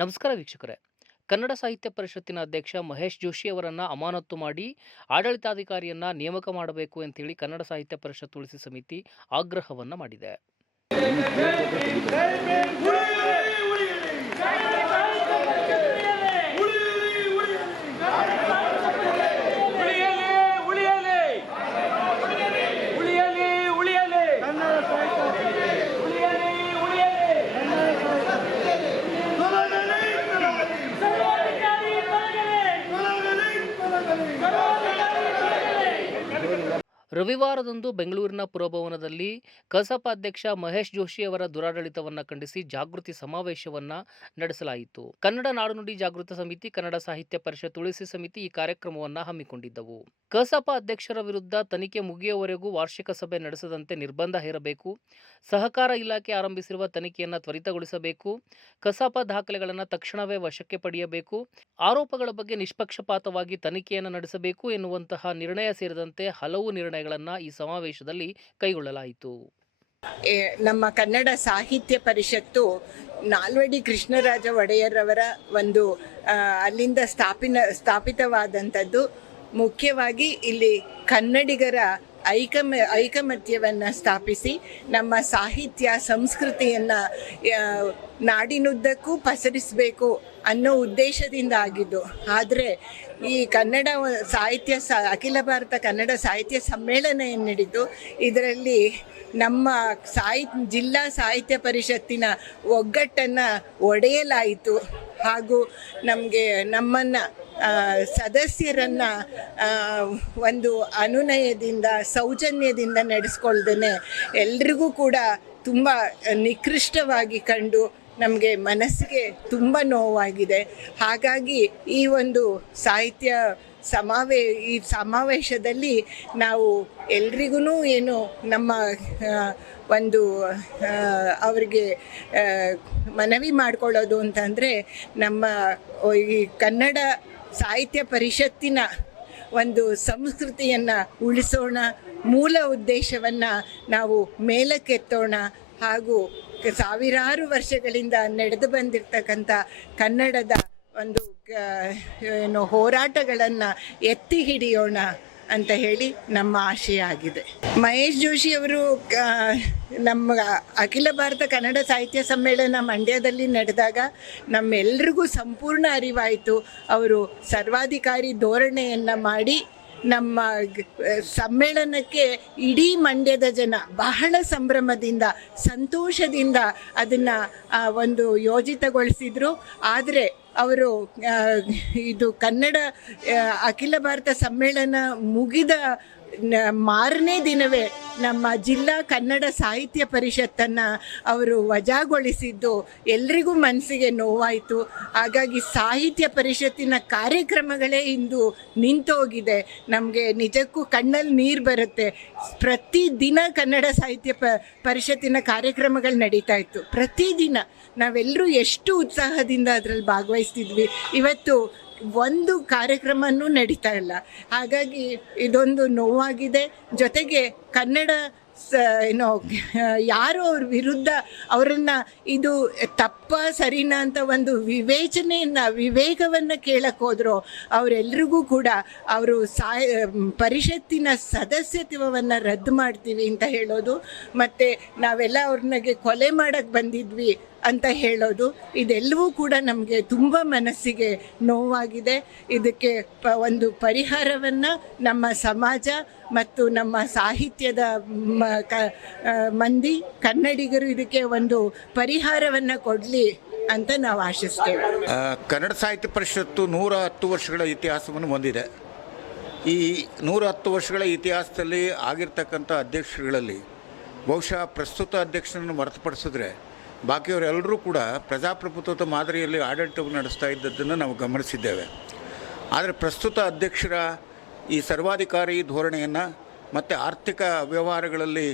ನಮಸ್ಕಾರ ವೀಕ್ಷಕರೇ. ಕನ್ನಡ ಸಾಹಿತ್ಯ ಪರಿಷತ್ತಿನ ಅಧ್ಯಕ್ಷ ಮಹೇಶ್ ಜೋಶಿ ಅವರನ್ನ ಅಮಾನತು ಮಾಡಿ ಆಡಳಿತಾಧಿಕಾರಿಯನ್ನ ನೇಮಕ ಮಾಡಬೇಕು ಅಂತೇಳಿ ಕನ್ನಡ ಸಾಹಿತ್ಯ ಪರಿಷತ್ ತುಳಸಿ ಸಮಿತಿ ಆಗ್ರಹವನ್ನ ಮಾಡಿದೆ. ರವಿವಾರದಂದು ಬೆಂಗಳೂರಿನ ಪುರಭವನದಲ್ಲಿ ಕಸಾಪ ಅಧ್ಯಕ್ಷ ಮಹೇಶ್ ಜೋಶಿ ಅವರ ದುರಾಡಳಿತವನ್ನ ಖಂಡಿಸಿ ಜಾಗೃತಿ ಸಮಾವೇಶವನ್ನ ನಡೆಸಲಾಯಿತು. ಕನ್ನಡ ನಾಡುನುಡಿ ಜಾಗೃತ ಸಮಿತಿ, ಕನ್ನಡ ಸಾಹಿತ್ಯ ಪರಿಷತ್ ತುಳಸಿ ಸಮಿತಿ ಈ ಕಾರ್ಯಕ್ರಮವನ್ನ ಹಮ್ಮಿಕೊಂಡಿದ್ದವು. ಕಸಾಪ ಅಧ್ಯಕ್ಷರ ವಿರುದ್ಧ ತನಿಖೆ ಮುಗಿಯುವವರೆಗೂ ವಾರ್ಷಿಕ ಸಭೆ ನಡೆಸದಂತೆ ನಿರ್ಬಂಧ ಹೇರಬೇಕು, ಸಹಕಾರ ಇಲಾಖೆ ಆರಂಭಿಸಿರುವ ತನಿಖೆಯನ್ನ ತ್ವರಿತಗೊಳಿಸಬೇಕು, ಕಸಾಪ ದಾಖಲೆಗಳನ್ನು ತಕ್ಷಣವೇ ವಶಕ್ಕೆ ಪಡೆಯಬೇಕು, ಆರೋಪಗಳ ಬಗ್ಗೆ ನಿಷ್ಪಕ್ಷಪಾತವಾಗಿ ತನಿಖೆಯನ್ನು ನಡೆಸಬೇಕು ಎನ್ನುವಂತಹ ನಿರ್ಣಯ ಸೇರಿದಂತೆ ಹಲವು ನಿರ್ಣಯಗಳನ್ನು ಈ ಸಮಾವೇಶದಲ್ಲಿ ಕೈಗೊಳ್ಳಲಾಯಿತು. ನಮ್ಮ ಕನ್ನಡ ಸಾಹಿತ್ಯ ಪರಿಷತ್ತು ನಾಲ್ವಡಿ ಕೃಷ್ಣರಾಜ ಒಡೆಯರವರ ಒಂದು ಅಲ್ಲಿಂದ ಸ್ಥಾಪಿತವಾದಂಥದ್ದು. ಮುಖ್ಯವಾಗಿ ಇಲ್ಲಿ ಕನ್ನಡಿಗರ ಐಕಮತ್ಯವನ್ನು ಸ್ಥಾಪಿಸಿ ನಮ್ಮ ಸಾಹಿತ್ಯ ಸಂಸ್ಕೃತಿಯನ್ನು ನಾಡಿನುದ್ದಕ್ಕೂ ಪಸರಿಸಬೇಕು ಅನ್ನೋ ಉದ್ದೇಶದಿಂದ ಆಗಿದ್ದು. ಆದರೆ ಈ ಕನ್ನಡ ಅಖಿಲ ಭಾರತ ಕನ್ನಡ ಸಾಹಿತ್ಯ ಸಮ್ಮೇಳನ ಏನು ನಡೀತು, ಇದರಲ್ಲಿ ನಮ್ಮ ಜಿಲ್ಲಾ ಸಾಹಿತ್ಯ ಪರಿಷತ್ತಿನ ಒಗ್ಗಟ್ಟನ್ನು ಒಡೆಯಲಾಯಿತು. ಹಾಗೂ ನಮ್ಮನ್ನು ಸದಸ್ಯರನ್ನು ಒಂದು ಅನುನಯದಿಂದ ಸೌಜನ್ಯದಿಂದ ನಡೆಸ್ಕೊಳ್ದೇ ಎಲ್ರಿಗೂ ಕೂಡ ತುಂಬ ನಿಕೃಷ್ಟವಾಗಿ ಕಂಡು ನಮಗೆ ಮನಸ್ಸಿಗೆ ತುಂಬ ನೋವಾಗಿದೆ. ಹಾಗಾಗಿ ಈ ಒಂದು ಸಾಹಿತ್ಯ ಸಮಾವೇಶದಲ್ಲಿ ನಾವು ಎಲ್ರಿಗೂ ಏನು ನಮ್ಮ ಒಂದು ಅವರಿಗೆ ಮನವಿ ಮಾಡಿಕೊಳ್ಳೋದು ಅಂತಂದರೆ, ನಮ್ಮ ಈ ಕನ್ನಡ ಸಾಹಿತ್ಯ ಪರಿಷತ್ತಿನ ಒಂದು ಸಂಸ್ಕೃತಿಯನ್ನು ಉಳಿಸೋಣ, ಮೂಲ ಉದ್ದೇಶವನ್ನು ನಾವು ಮೇಲಕ್ಕೆತ್ತೋಣ. ಹಾಗೂ ಸಾವಿರಾರು ವರ್ಷಗಳಿಂದ ನಡೆದು ಬಂದಿರತಕ್ಕಂಥ ಕನ್ನಡದ ಒಂದು ಹೋರಾಟಗಳನ್ನು ಎತ್ತಿ ಹಿಡಿಯೋಣ ಅಂತ ಹೇಳಿ ನಮ್ಮ ಆಶಯ ಆಗಿದೆ. ಮಹೇಶ್ ಜೋಶಿ ಅವರು ನಮ್ಮ ಅಖಿಲ ಭಾರತ ಕನ್ನಡ ಸಾಹಿತ್ಯ ಸಮ್ಮೇಳನ ಮಂಡ್ಯದಲ್ಲಿ ನಡೆದಾಗ ನಮ್ಮೆಲ್ರಿಗೂ ಸಂಪೂರ್ಣ ಅರಿವಾಯಿತು. ಅವರು ಸರ್ವಾಧಿಕಾರಿ ಧೋರಣೆಯನ್ನು ಮಾಡಿ ನಮ್ಮ ಸಮ್ಮೇಳನಕ್ಕೆ ಇಡೀ ಮಂಡ್ಯದ ಜನ ಬಹಳ ಸಂಭ್ರಮದಿಂದ ಸಂತೋಷದಿಂದ ಅದನ್ನು ಒಂದು ಯೋಜಿತಗೊಳಿಸಿದರು. ಆದರೆ ಅವರು ಇದು ಕನ್ನಡ ಅಖಿಲ ಭಾರತ ಸಮ್ಮೇಳನ ಮುಗಿದ ಮಾರನೇ ದಿನವೇ ನಮ್ಮ ಜಿಲ್ಲಾ ಕನ್ನಡ ಸಾಹಿತ್ಯ ಪರಿಷತ್ತನ್ನು ಅವರು ವಜಾಗೊಳಿಸಿದ್ದು ಎಲ್ರಿಗೂ ಮನಸ್ಸಿಗೆ ನೋವಾಯಿತು. ಹಾಗಾಗಿ ಸಾಹಿತ್ಯ ಪರಿಷತ್ತಿನ ಕಾರ್ಯಕ್ರಮಗಳೇ ಇಂದು ನಿಂತೋಗಿದೆ. ನಮಗೆ ನಿಜಕ್ಕೂ ಕಣ್ಣಲ್ಲಿ ನೀರು ಬರುತ್ತೆ. ಪ್ರತಿದಿನ ಕನ್ನಡ ಸಾಹಿತ್ಯ ಪರಿಷತ್ತಿನ ಕಾರ್ಯಕ್ರಮಗಳು ನಡೀತಾ ಇತ್ತು. ಪ್ರತಿದಿನ ನಾವೆಲ್ಲರೂ ಎಷ್ಟು ಉತ್ಸಾಹದಿಂದ ಅದರಲ್ಲಿ ಭಾಗವಹಿಸ್ತಿದ್ವಿ. ಇವತ್ತು ಒಂದು ಕಾರ್ಯಕ್ರಮನೂ ನಡೀತಾ ಇಲ್ಲ. ಹಾಗಾಗಿ ಇದೊಂದು ನೋವಾಗಿದೆ. ಜೊತೆಗೆ ಕನ್ನಡ ಯಾರು ಅವ್ರ ವಿರುದ್ಧ ಅವರನ್ನು ಇದು ತಪ್ಪ ಸರಿನಾ ಅಂತ ಒಂದು ವಿವೇಕವನ್ನು ಕೇಳಕ್ಕೆ ಹೋದ್ರು, ಅವರೆಲ್ರಿಗೂ ಕೂಡ ಅವರು ಪರಿಷತ್ತಿನ ಸದಸ್ಯತ್ವವನ್ನು ರದ್ದು ಮಾಡ್ತೀವಿ ಅಂತ ಹೇಳೋದು, ಮತ್ತು ನಾವೆಲ್ಲ ಅವ್ರನ್ನಾಗೆ ಕೊಲೆ ಮಾಡೋಕ್ಕೆ ಬಂದಿದ್ವಿ ಅಂತ ಹೇಳೋದು, ಇದೆಲ್ಲವೂ ಕೂಡ ನಮಗೆ ತುಂಬ ಮನಸ್ಸಿಗೆ ನೋವಾಗಿದೆ. ಇದಕ್ಕೆ ಒಂದು ಪರಿಹಾರವನ್ನು ನಮ್ಮ ಸಮಾಜ ಮತ್ತು ನಮ್ಮ ಸಾಹಿತ್ಯದ ಮಂದಿ ಕನ್ನಡಿಗರು ಇದಕ್ಕೆ ಒಂದು ಪರಿಹಾರವನ್ನು ಕೊಡಲಿ ಅಂತ ನಾವು ಆಶಿಸ್ತೇವೆ. ಕನ್ನಡ ಸಾಹಿತ್ಯ ಪರಿಷತ್ತು 110 ವರ್ಷಗಳ ಇತಿಹಾಸವನ್ನು ಹೊಂದಿದೆ. ಈ 110 ವರ್ಷಗಳ ಇತಿಹಾಸದಲ್ಲಿ ಆಗಿರ್ತಕ್ಕಂಥ ಅಧ್ಯಕ್ಷರುಗಳಲ್ಲಿ ಬಹುಶಃ ಪ್ರಸ್ತುತ ಅಧ್ಯಕ್ಷರನ್ನು ಹೊರತುಪಡಿಸಿದ್ರೆ ಬಾಕಿಯವರೆಲ್ಲರೂ ಕೂಡ ಪ್ರಜಾಪ್ರಭುತ್ವದ ಮಾದರಿಯಲ್ಲಿ ಆಡಳಿತವನ್ನು ನಡೆಸ್ತಾ ಇದ್ದದ್ದನ್ನು ನಾವು ಗಮನಿಸಿದ್ದೇವೆ. ಆದರೆ ಪ್ರಸ್ತುತ ಅಧ್ಯಕ್ಷರ ಈ ಸರ್ವಾಧಿಕಾರಿ ಧೋರಣೆಯನ್ನು ಮತ್ತು ಆರ್ಥಿಕ ವ್ಯವಹಾರಗಳಲ್ಲಿ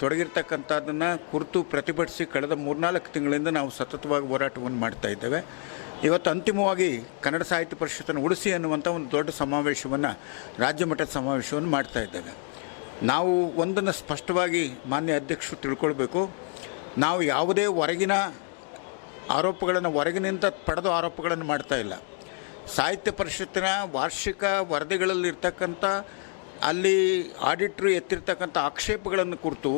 ತೊಡಗಿರ್ತಕ್ಕಂಥದ್ದನ್ನು ಕುರಿತು ಪ್ರತಿಭಟಿಸಿ ಕಳೆದ 3-4 ತಿಂಗಳಿಂದ ನಾವು ಸತತವಾಗಿ ಹೋರಾಟವನ್ನು ಮಾಡ್ತಾ ಇದ್ದೇವೆ. ಇವತ್ತು ಅಂತಿಮವಾಗಿ ಕನ್ನಡ ಸಾಹಿತ್ಯ ಪರಿಷತ್ತನ್ನು ಉಳಿಸಿ ಅನ್ನುವಂಥ ಒಂದು ದೊಡ್ಡ ಸಮಾವೇಶವನ್ನು, ರಾಜ್ಯ ಮಟ್ಟದ ಸಮಾವೇಶವನ್ನು ಮಾಡ್ತಾ ಇದ್ದೇವೆ. ನಾವು ಒಂದನ್ನು ಸ್ಪಷ್ಟವಾಗಿ ಮಾನ್ಯ ಅಧ್ಯಕ್ಷರು ತಿಳ್ಕೊಳ್ಬೇಕು, ನಾವು ಯಾವುದೇ ಹೊರಗಿನ ಆರೋಪಗಳನ್ನು ಹೊರಗಿನಿಂದ ಪಡೆದು ಆರೋಪಗಳನ್ನು ಮಾಡ್ತಾ ಇಲ್ಲ. ಸಾಹಿತ್ಯ ಪರಿಷತ್ತಿನ ವಾರ್ಷಿಕ ವರದಿಗಳಲ್ಲಿರ್ತಕ್ಕಂಥ ಅಲ್ಲಿ ಆಡಿಟ್ರು ಎತ್ತಿರ್ತಕ್ಕಂಥ ಆಕ್ಷೇಪಗಳನ್ನು ಕುರಿತು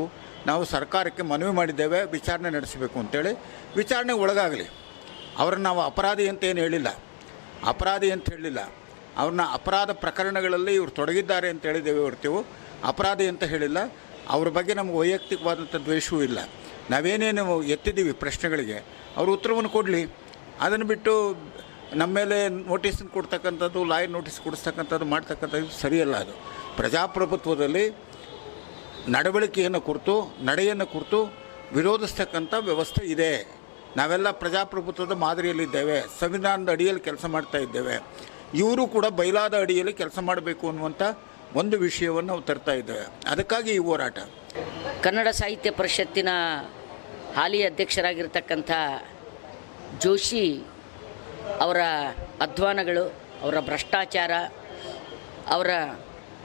ನಾವು ಸರ್ಕಾರಕ್ಕೆ ಮನವಿ ಮಾಡಿದ್ದೇವೆ, ವಿಚಾರಣೆ ನಡೆಸಬೇಕು ಅಂತೇಳಿ. ವಿಚಾರಣೆಗೆ ಒಳಗಾಗಲಿ. ಅವ್ರನ್ನ ನಾವು ಅಪರಾಧಿ ಅಂತ ಏನು ಹೇಳಿಲ್ಲ, ಅವ್ರನ್ನ ಅಪರಾಧ ಪ್ರಕರಣಗಳಲ್ಲಿ ಇವರು ತೊಡಗಿದ್ದಾರೆ ಅಂತ ಹೇಳಿದ್ದೇವೆ ಹೊರತು ಅಪರಾಧಿ ಅಂತ ಹೇಳಿಲ್ಲ. ಅವ್ರ ಬಗ್ಗೆ ನಮಗೆ ವೈಯಕ್ತಿಕವಾದಂಥ ದ್ವೇಷವೂ ಇಲ್ಲ. ನಾವೇನೇನು ಎತ್ತಿದ್ದೀವಿ ಪ್ರಶ್ನೆಗಳಿಗೆ ಅವರು ಉತ್ತರವನ್ನು ಕೊಡಲಿ. ಅದನ್ನು ಬಿಟ್ಟು ನಮ್ಮ ಮೇಲೆ ನೋಟಿಸ್ ಕೊಡ್ತಕ್ಕಂಥದ್ದು, ಲಾಯರ್ ನೋಟಿಸ್ ಕೊಡಿಸ್ತಕ್ಕಂಥದ್ದು ಮಾಡ್ತಕ್ಕಂಥದ್ದು ಸರಿಯಲ್ಲ. ಅದು ಪ್ರಜಾಪ್ರಭುತ್ವದಲ್ಲಿ ನಡೆಯನ್ನು ಕುರಿತು ವಿರೋಧಿಸ್ತಕ್ಕಂಥ ವ್ಯವಸ್ಥೆ ಇದೆ. ನಾವೆಲ್ಲ ಪ್ರಜಾಪ್ರಭುತ್ವದ ಮಾದರಿಯಲ್ಲಿದ್ದೇವೆ, ಸಂವಿಧಾನದ ಅಡಿಯಲ್ಲಿ ಕೆಲಸ ಮಾಡ್ತಾ ಇದ್ದೇವೆ. ಇವರು ಕೂಡ ಬಯಲಾದ ಅಡಿಯಲ್ಲಿ ಕೆಲಸ ಮಾಡಬೇಕು ಅನ್ನುವಂಥ ಒಂದು ವಿಷಯವನ್ನು ನಾವು ತರ್ತಾ ಇದ್ದೇವೆ. ಅದಕ್ಕಾಗಿ ಈ ಹೋರಾಟ. ಕನ್ನಡ ಸಾಹಿತ್ಯ ಪರಿಷತ್ತಿನ ಹಾಲಿ ಅಧ್ಯಕ್ಷರಾಗಿರ್ತಕ್ಕಂಥ ಜೋಶಿ ಅವರ ಅಧ್ವಾನಗಳು, ಅವರ ಭ್ರಷ್ಟಾಚಾರ, ಅವರ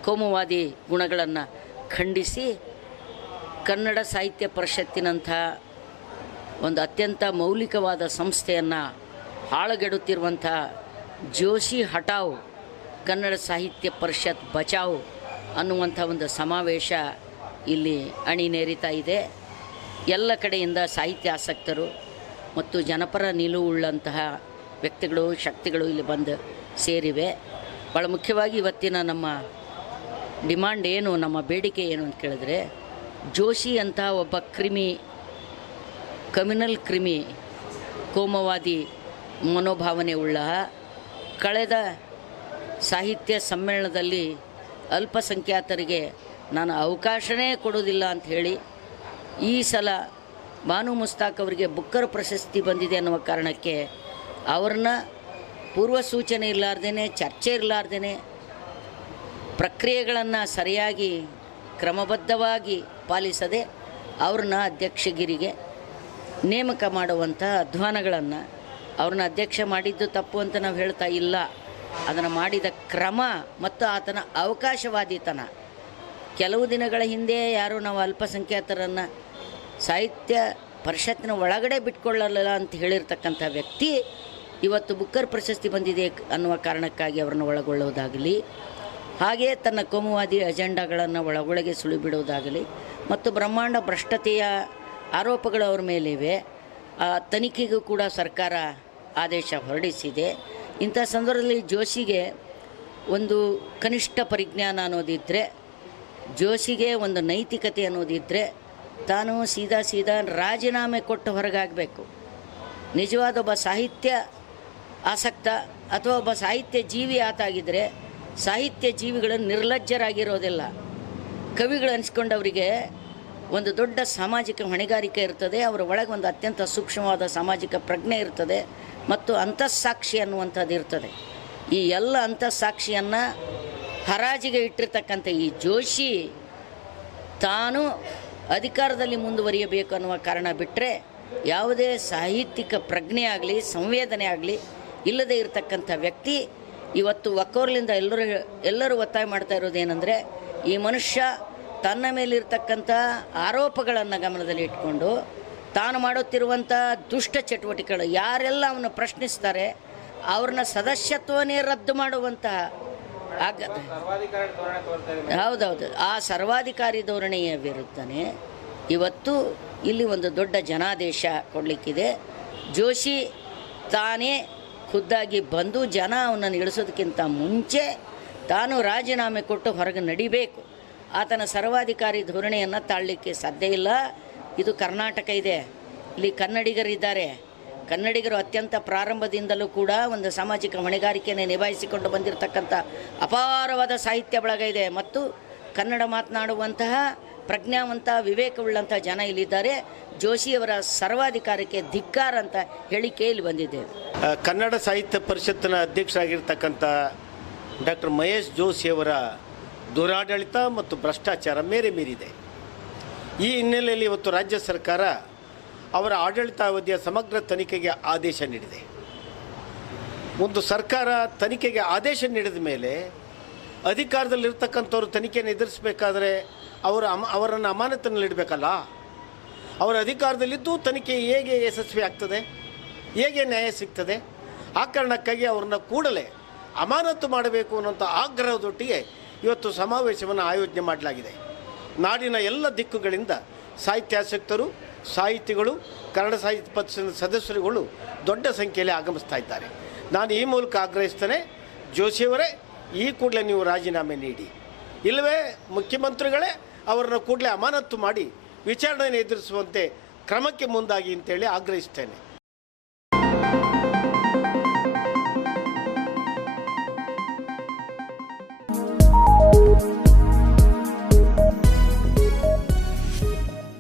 ಕೋಮುವಾದಿ ಗುಣಗಳನ್ನು ಖಂಡಿಸಿ ಕನ್ನಡ ಸಾಹಿತ್ಯ ಪರಿಷತ್ತಿನಂಥ ಒಂದು ಅತ್ಯಂತ ಮೌಲಿಕವಾದ ಸಂಸ್ಥೆಯನ್ನು ಹಾಳುಗೆಡುತ್ತಿರುವಂಥ ಜೋಶಿ ಹಟಾವ್, ಕನ್ನಡ ಸಾಹಿತ್ಯ ಪರಿಷತ್ ಬಚಾವ್ ಅನ್ನುವಂಥ ಒಂದು ಸಮಾವೇಶ ಇಲ್ಲಿ ಅಣಿನೇರಿತಾ ಇದೆ. ಎಲ್ಲ ಕಡೆಯಿಂದ ಸಾಹಿತ್ಯ ಆಸಕ್ತರು ಮತ್ತು ಜನಪರ ನಿಲುವುಳ್ಳಂತಹ ವ್ಯಕ್ತಿಗಳು, ಶಕ್ತಿಗಳು ಇಲ್ಲಿ ಬಂದು ಸೇರಿವೆ. ಭಾಳ ಮುಖ್ಯವಾಗಿ ಇವತ್ತಿನ ನಮ್ಮ ಡಿಮಾಂಡ್ ಏನು, ನಮ್ಮ ಬೇಡಿಕೆ ಏನು ಅಂತ ಕೇಳಿದ್ರೆ, ಜೋಶಿ ಅಂತ ಒಬ್ಬ ಕಮ್ಯುನಲ್ ಕ್ರಿಮಿ, ಕೋಮವಾದಿ ಮನೋಭಾವನೆ ಉಳ್ಳ, ಕಳೆದ ಸಾಹಿತ್ಯ ಸಮ್ಮೇಳನದಲ್ಲಿ ಅಲ್ಪಸಂಖ್ಯಾತರಿಗೆ ನಾನು ಅವಕಾಶನೇ ಕೊಡೋದಿಲ್ಲ ಅಂತ ಹೇಳಿ ಈ ಸಲ ಬಾನು ಮುಸ್ತಾಕ್ ಅವರಿಗೆ ಬುಕ್ಕರ್ ಪ್ರಶಸ್ತಿ ಬಂದಿದೆ ಅನ್ನುವ ಕಾರಣಕ್ಕೆ ಅವ್ರನ್ನ ಪೂರ್ವ ಸೂಚನೆ ಇರಲಾರ್ದೇ, ಚರ್ಚೆ ಇರಲಾರ್ದೇ, ಪ್ರಕ್ರಿಯೆಗಳನ್ನು ಸರಿಯಾಗಿ ಕ್ರಮಬದ್ಧವಾಗಿ ಪಾಲಿಸದೆ ಅವ್ರನ್ನ ಅಧ್ಯಕ್ಷಗಿರಿಗೆ ನೇಮಕ ಮಾಡುವಂಥ ಅಧ್ವಾನಗಳನ್ನು, ಅವ್ರನ್ನ ಅಧ್ಯಕ್ಷ ಮಾಡಿದ್ದು ತಪ್ಪು ಅಂತ ನಾವು ಹೇಳ್ತಾ ಇಲ್ಲ, ಅದನ್ನು ಮಾಡಿದ ಕ್ರಮ ಮತ್ತು ಆತನ ಅವಕಾಶವಾದಿತನ. ಕೆಲವು ದಿನಗಳ ಹಿಂದೆ ಯಾರು ನಾವು ಅಲ್ಪಸಂಖ್ಯಾತರನ್ನು ಸಾಹಿತ್ಯ ಪರಿಷತ್ತಿನ ಒಳಗಡೆ ಬಿಟ್ಕೊಳ್ಳಲ್ಲ ಅಂತ ಹೇಳಿರ್ತಕ್ಕಂಥ ವ್ಯಕ್ತಿ ಇವತ್ತು ಬುಕ್ಕರ್ ಪ್ರಶಸ್ತಿ ಬಂದಿದೆ ಅನ್ನುವ ಕಾರಣಕ್ಕಾಗಿ ಅವರನ್ನು ಒಳಗೊಳ್ಳುವುದಾಗಲಿ, ಹಾಗೆಯೇ ತನ್ನ ಕೋಮುವಾದಿ ಅಜೆಂಡಾಗಳನ್ನು ಒಳಗೊಳಗೆ ಸುಳಿಬಿಡುವುದಾಗಲಿ ಮತ್ತು ಬ್ರಹ್ಮಾಂಡ ಭ್ರಷ್ಟತೆಯ ಆರೋಪಗಳು ಅವ್ರ ಮೇಲಿವೆ. ತನಿಖೆಗೂ ಕೂಡ ಸರ್ಕಾರ ಆದೇಶ ಹೊರಡಿಸಿದೆ. ಇಂಥ ಸಂದರ್ಭದಲ್ಲಿ ಜೋಶಿಗೆ ಒಂದು ಕನಿಷ್ಠ ಪರಿಜ್ಞಾನ ಅನ್ನೋದಿದ್ದರೆ, ಜೋಶಿಗೆ ಒಂದು ನೈತಿಕತೆ ಅನ್ನೋದಿದ್ದರೆ ತಾನು ಸೀದಾ ರಾಜೀನಾಮೆ ಕೊಟ್ಟು ಹೊರಗಾಗಬೇಕು. ನಿಜವಾದ ಒಬ್ಬ ಸಾಹಿತ್ಯ ಆಸಕ್ತ ಅಥವಾ ಒಬ್ಬ ಸಾಹಿತ್ಯ ಜೀವಿ ಆತಾಗಿದ್ದರೆ, ಸಾಹಿತ್ಯ ಜೀವಿಗಳು ನಿರ್ಲಜ್ಜರಾಗಿರೋದಿಲ್ಲ. ಕವಿಗಳು ಅನಿಸ್ಕೊಂಡವರಿಗೆ ಒಂದು ದೊಡ್ಡ ಸಾಮಾಜಿಕ ಹೊಣೆಗಾರಿಕೆ ಇರ್ತದೆ, ಅವರ ಒಳಗೆ ಒಂದು ಅತ್ಯಂತ ಸೂಕ್ಷ್ಮವಾದ ಸಾಮಾಜಿಕ ಪ್ರಜ್ಞೆ ಇರ್ತದೆ ಮತ್ತು ಅಂತಃಸಾಕ್ಷಿ ಅನ್ನುವಂಥದ್ದು ಇರ್ತದೆ. ಈ ಎಲ್ಲ ಅಂತಃಸಾಕ್ಷಿಯನ್ನು ಹರಾಜಿಗೆ ಇಟ್ಟಿರ್ತಕ್ಕಂಥ ಈ ಜೋಶಿ ತಾನು ಅಧಿಕಾರದಲ್ಲಿ ಮುಂದುವರಿಯಬೇಕು ಅನ್ನುವ ಕಾರಣ ಬಿಟ್ಟರೆ ಯಾವುದೇ ಸಾಹಿತ್ಯಿಕ ಪ್ರಜ್ಞೆ ಆಗಲಿ ಸಂವೇದನೆ ಆಗಲಿ ಇಲ್ಲದೆ ಇರತಕ್ಕಂಥ ವ್ಯಕ್ತಿ ಇವತ್ತು ಒಕ್ಕೋರ್ಲಿಂದ ಎಲ್ಲರೂ ಒತ್ತಾಯ ಮಾಡ್ತಾ ಇರೋದೇನೆಂದರೆ, ಈ ಮನುಷ್ಯ ತನ್ನ ಮೇಲಿರ್ತಕ್ಕಂಥ ಆರೋಪಗಳನ್ನು ಗಮನದಲ್ಲಿ ಇಟ್ಕೊಂಡು ತಾನು ಮಾಡುತ್ತಿರುವಂಥ ದುಷ್ಟ ಚಟುವಟಿಕೆಗಳು ಯಾರೆಲ್ಲ ಅವನ್ನ ಪ್ರಶ್ನಿಸ್ತಾರೆ ಅವ್ರನ್ನ ಸದಸ್ಯತ್ವನೇ ರದ್ದು ಮಾಡುವಂತಹ ಹೌದೌದು, ಆ ಸರ್ವಾಧಿಕಾರಿ ಧೋರಣೆಯ ವಿರುದ್ಧನೇ ಇವತ್ತು ಇಲ್ಲಿ ಒಂದು ದೊಡ್ಡ ಜನಾದೇಶ ಕೊಡಲಿಕ್ಕಿದೆ. ಜೋಶಿ ತಾನೇ ಖುದ್ದಾಗಿ ಬಂದು ಜನ ಅವನನ್ನು ಇಳಿಸೋದಕ್ಕಿಂತ ಮುಂಚೆ ತಾನು ರಾಜೀನಾಮೆ ಕೊಟ್ಟು ಹೊರಗೆ ನಡಿಬೇಕು. ಆತನ ಸರ್ವಾಧಿಕಾರಿ ಧೋರಣೆಯನ್ನು ತಾಳಲಿಕ್ಕೆ ಸಾಧ್ಯ ಇಲ್ಲ. ಇದು ಕರ್ನಾಟಕ ಇದೆ, ಇಲ್ಲಿ ಕನ್ನಡಿಗರಿದ್ದಾರೆ. ಕನ್ನಡಿಗರು ಅತ್ಯಂತ ಪ್ರಾರಂಭದಿಂದಲೂ ಕೂಡ ಒಂದು ಸಾಮಾಜಿಕ ಹೊಣೆಗಾರಿಕೆಯನ್ನು ನಿಭಾಯಿಸಿಕೊಂಡು ಬಂದಿರತಕ್ಕಂಥ ಅಪಾರವಾದ ಸಾಹಿತ್ಯ ಬಳಗ ಇದೆ ಮತ್ತು ಕನ್ನಡ ಮಾತನಾಡುವಂತಹ ಪ್ರಜ್ಞಾವಂತ ವಿವೇಕವುಳ್ಳಂಥ ಜನ ಇಲ್ಲಿದ್ದಾರೆ. ಜೋಶಿಯವರ ಸರ್ವಾಧಿಕಾರಕ್ಕೆ ಧಿಕ್ಕಾರ ಅಂತ ಹೇಳಿಕೆ ಇಲ್ಲಿ ಬಂದಿದ್ದೇವೆ. ಕನ್ನಡ ಸಾಹಿತ್ಯ ಪರಿಷತ್ತಿನ ಅಧ್ಯಕ್ಷರಾಗಿರ್ತಕ್ಕಂಥ ಡಾಕ್ಟರ್ ಮಹೇಶ್ ಜೋಶಿಯವರ ದುರಾಡಳಿತ ಮತ್ತು ಭ್ರಷ್ಟಾಚಾರ ಮೇರೆ ಮೀರಿದೆ. ಈ ಹಿನ್ನೆಲೆಯಲ್ಲಿ ಇವತ್ತು ರಾಜ್ಯ ಸರ್ಕಾರ ಅವರ ಆಡಳಿತಾವಧಿಯ ಸಮಗ್ರ ತನಿಖೆಗೆ ಆದೇಶ ನೀಡಿದೆ. ಒಂದು ಸರ್ಕಾರ ತನಿಖೆಗೆ ಆದೇಶ ನೀಡಿದ ಮೇಲೆ ಅಧಿಕಾರದಲ್ಲಿರ್ತಕ್ಕಂಥವ್ರು ತನಿಖೆಯನ್ನು ಎದುರಿಸಬೇಕಾದ್ರೆ ಅವರನ್ನು ಅಮಾನತಿನಲ್ಲಿಡಬೇಕಲ್ಲ. ಅವರ ಅಧಿಕಾರದಲ್ಲಿದ್ದು ತನಿಖೆ ಹೇಗೆ ಯಶಸ್ವಿ ಆಗ್ತದೆ? ಹೇಗೆ ನ್ಯಾಯ ಸಿಗ್ತದೆ? ಆ ಕಾರಣಕ್ಕಾಗಿ ಅವ್ರನ್ನ ಕೂಡಲೇ ಅಮಾನತು ಮಾಡಬೇಕು ಅನ್ನೋಂಥ ಆಗ್ರಹದೊಟ್ಟಿಗೆ ಇವತ್ತು ಸಮಾವೇಶವನ್ನು ಆಯೋಜನೆ ಮಾಡಲಾಗಿದೆ. ನಾಡಿನ ಎಲ್ಲ ದಿಕ್ಕುಗಳಿಂದ ಸಾಹಿತ್ಯಾಸಕ್ತರು, ಸಾಹಿತಿಗಳು, ಕನ್ನಡ ಸಾಹಿತ್ಯ ಪರಿಷತ್ತಿನ ಸದಸ್ಯರುಗಳು ದೊಡ್ಡ ಸಂಖ್ಯೆಯಲ್ಲಿ ಆಗಮಿಸ್ತಾ ಇದ್ದಾರೆ. ನಾನು ಈ ಮೂಲಕ ಆಗ್ರಹಿಸ್ತೇನೆ, ಜೋಶಿಯವರೇ ಈ ಕೂಡಲೇ ನೀವು ರಾಜೀನಾಮೆ ನೀಡಿ, ಇಲ್ಲವೇ ಮುಖ್ಯಮಂತ್ರಿಗಳೇ ಅವರನ್ನು ಕೂಡಲೇ ಅಮಾನತು ಮಾಡಿ ವಿಚಾರಣೆಯನ್ನು ಎದುರಿಸುವಂತೆ ಕ್ರಮಕ್ಕೆ ಮುಂದಾಗಿ ಅಂತೇಳಿ ಆಗ್ರಹಿಸ್ತೇನೆ.